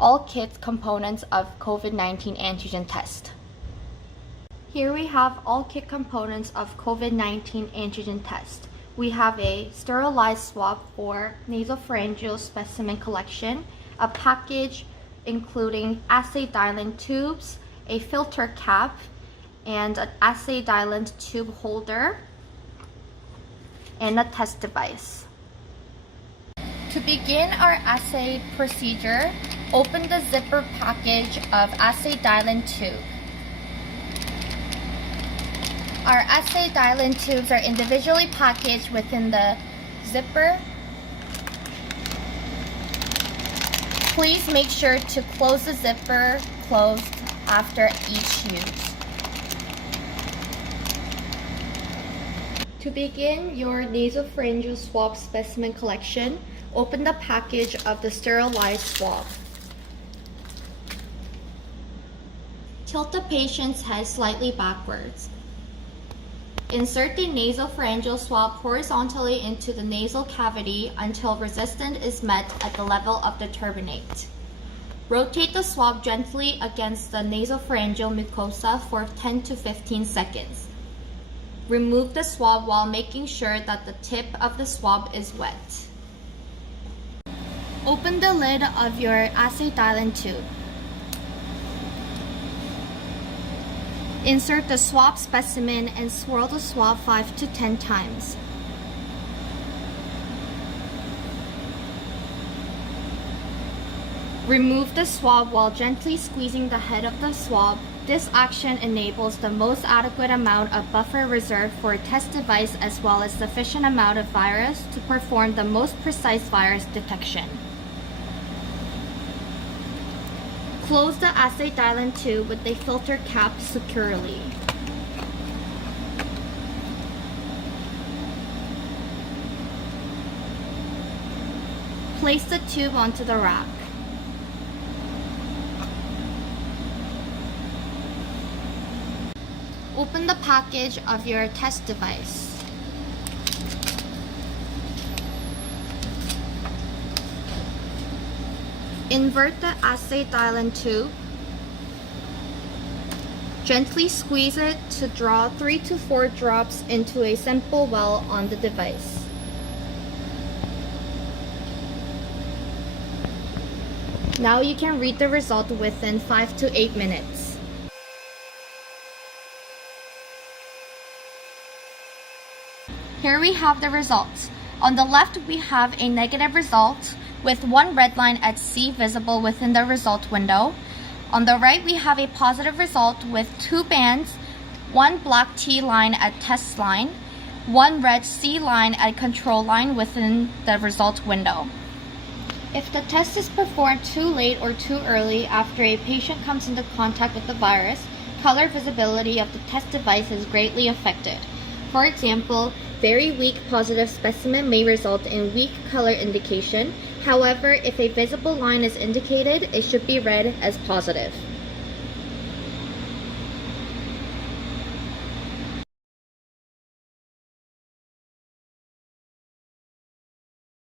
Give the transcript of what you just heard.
all kit components of COVID-19 antigen test. Here we have all kit components of COVID-19 antigen test. We have a sterilized swab for nasopharyngeal specimen collection, a package including assay dialing tubes, a filter cap, and an assay dialing tube holder, and a test device. To begin our assay procedure, open the zipper package of assay dialing tube. Our assay dialing tubes are individually packaged within the zipper. Please make sure to close the zipper closed after each use. To begin your nasopharyngeal swab specimen collection, open the package of the sterilized swab. Tilt the patient's head slightly backwards. Insert the nasopharyngeal swab horizontally into the nasal cavity until resistance is met at the level of the turbinate. Rotate the swab gently against the nasopharyngeal mucosa for 10 to 15 seconds. Remove the swab while making sure that the tip of the swab is wet. Open the lid of your assay dialing tube. Insert the swab specimen and swirl the swab 5 to 10 times. Remove the swab while gently squeezing the head of the swab. This action enables the most adequate amount of buffer reserved for a test device as well as sufficient amount of virus to perform the most precise virus detection. Close the assay dialing tube with a filter cap securely. Place the tube onto the rack. Open the package of your test device. Invert the assay dialing tube. Gently squeeze it to draw 3 to 4 drops into a simple well on the device. Now you can read the result within 5 to 8 minutes. Here we have the results. On the left, we have a negative result with one red line at C visible within the result window. On the right, we have a positive result with 2 bands, one black T line at test line, one red C line at control line within the result window. If the test is performed too late or too early after a patient comes into contact with the virus, color visibility of the test device is greatly affected. For example, very weak positive specimen may result in weak color indication. However, if a visible line is indicated, it should be read as positive.